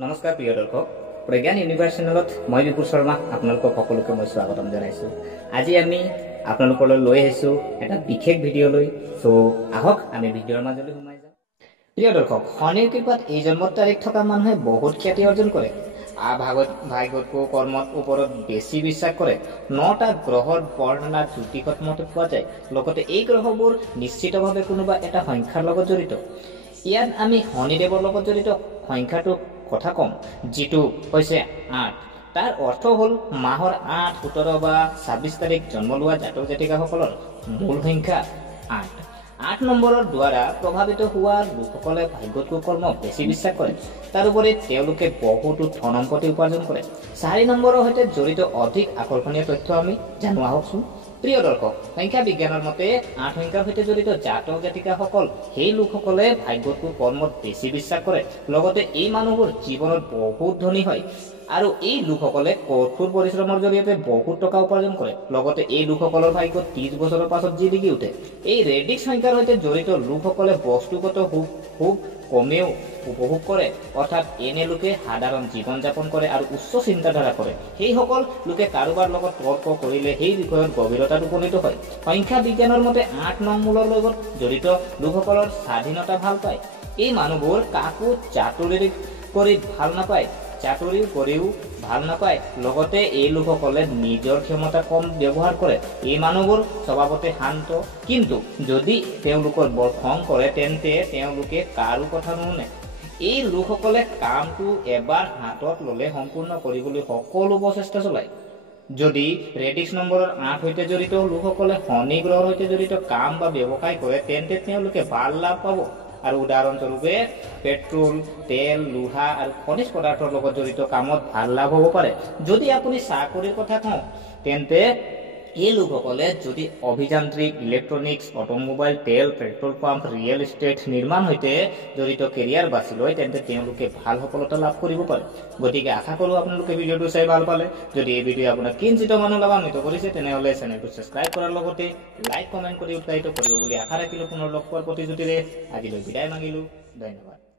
নমস্কাৰ প্ৰিয় দৰ্শক, প্ৰজ্ঞান ইউনিভাৰ্ছ চেনেলত মই বিপুল শৰ্মা আপোনালোকক সকলোকে মই স্বাগতম জনাইছোঁ। আজি আমি আপোনালোকলৈ লৈ আহিছোঁ এটা বিশেষ ভিডিঅ' লৈ। চ' আহক আমি ভিডিঅ'ৰ মাজলৈ সোমাই যাওঁ। প্ৰিয় দৰ্শক, শনিৰ কৃপাত এই জন্মৰ তাৰিখ থকা মানুহে বহুত খ্যাতি অৰ্জন কৰে। ভাগ্যতকৈ কৰ্মৰ ওপৰত বেছি বিশ্বাস কৰে। 9টা গ্ৰহৰ বৰ্ণনা জ্যোতিষত মতে পোৱা যায়। লগতে এই গ্ৰহবোৰ নিশ্চিতভাৱে কোনোবা এটা সংখ্যাৰ লগত জড়িত। ইয়াত আমি শনিদেৱৰ লগত জড়িত সংখ্যাটো কথা কম, যিটো হৈছে 8। তাৰ অৰ্থ হ'ল মাহৰ 8, 17 বা 26 তাৰিখ জন্ম লোৱা জাতক জাতিকাসকলৰ মূল সংখ্যা 8। 8 নম্বৰৰ দ্বাৰা প্ৰভাৱিত হোৱা লোকসকলে ভাগ্যতকৈ কৰ্ম বেছি বিশ্বাস কৰে। তাৰোপৰি তেওঁলোকে বহুতো ধন সম্পত্তি উপাৰ্জন কৰে। 4 নম্বৰৰ সৈতে জড়িত অধিক আকৰ্ষণীয় তথ্য আমি জানো আহকচোন। প্ৰিয় দৰ্শক, সংখ্যা বিজ্ঞানৰ মতে 8 সংখ্যাৰ সৈতে জড়িত জাতক জাতিকাসকল সেই লোকসকলে ভাগ্যতকৈ কৰ্মত বেছি বিশ্বাস কৰে। লগতে এই মানুহবোৰ জীৱনত বহুত ধনী হয় আৰু এই লোকসকলে কঠোৰ পৰিশ্ৰমৰ জৰিয়তে বহুত টকা উপাৰ্জন কৰে। লগতে এই লোকসকলৰ ভাগ্য 30 বছৰৰ পাছত জিলিকি উঠে। এই ৰেডিক্স সংখ্যাৰ সৈতে জড়িত লোকসকলে বস্তুগত সুখ কমেও উপভোগ কৰে, অৰ্থাৎ এনে লোকে সাধাৰণ জীৱন যাপন কৰে আৰু উচ্চ চিন্তাধাৰা কৰে। সেইসকল লোকে কাৰোবাৰ লগত তৰ্ক কৰিলে সেই বিষয়ত গভীৰতাত উপনীত হয়। সংখ্যা বিজ্ঞানৰ মতে 8 নং মূলৰ লগত জড়িত লোকসকলৰ স্বাধীনতা ভাল পায়। এই মানুহবোৰ কাকো চাতুৰি কৰিও ভাল নাপায়। লগতে এই লোকসকলে নিজৰ ক্ষমতা কম ব্যৱহাৰ কৰে। এই মানুহবোৰ স্বভাৱতে শান্ত, কিন্তু যদি তেওঁলোকৰ বৰ খং কৰে তেন্তে তেওঁলোকে কাৰো কথা নুশুনে। এই লোকসকলে কামটো এবাৰ হাতত ল'লে সম্পূৰ্ণ কৰিবলৈ সকলো প্ৰচেষ্টা চলায়। যদি ৰেডিক্স নম্বৰৰ 8 সৈতে জড়িত লোকসকলে শনি গ্ৰহৰ সৈতে জড়িত কাম বা ব্যৱসায় কৰে তেন্তে তেওঁলোকে ভাল লাভ পাব। আৰু উদাহৰণস্বৰূপে পেট্ৰল, তেল, লোহা আৰু খনিজ পদাৰ্থৰ লগত জড়িত কামত ভাল লাভ হ'ব পাৰে। যদি আপুনি চাকৰিৰ কথা কওঁ তেন্তে এই লোকসকলে যদি অভিযান্ত্ৰিক, ইলেক্ট্ৰনিক্স, অটোমোবাইল, তেল, পেট্ৰল পাম্প, ৰিয়েল এষ্টেট, নিৰ্মাণ সৈতে জড়িত কেৰিয়াৰ বাছি লয় তেন্তে তেওঁলোকে ভাল সফলতা লাভ কৰিব পাৰে। গতিকে আশা কৰোঁ আপোনালোকে ভিডিঅ'টো চাই ভাল পালে। যদি এই ভিডিঅ' আপোনাক কিঞ্চিত মানুহ লাভান্বিত কৰিছে তেনেহ'লে চেনেলটো ছাবস্ক্ৰাইব কৰাৰ লগতে লাইক কমেণ্ট কৰি উৎসাহিত কৰিব বুলি আশা ৰাখিলোঁ। পুনৰ লগ পোৱাৰ প্ৰতিশ্ৰুতিৰে আজিলৈ বিদায় মাগিলোঁ। ধন্যবাদ।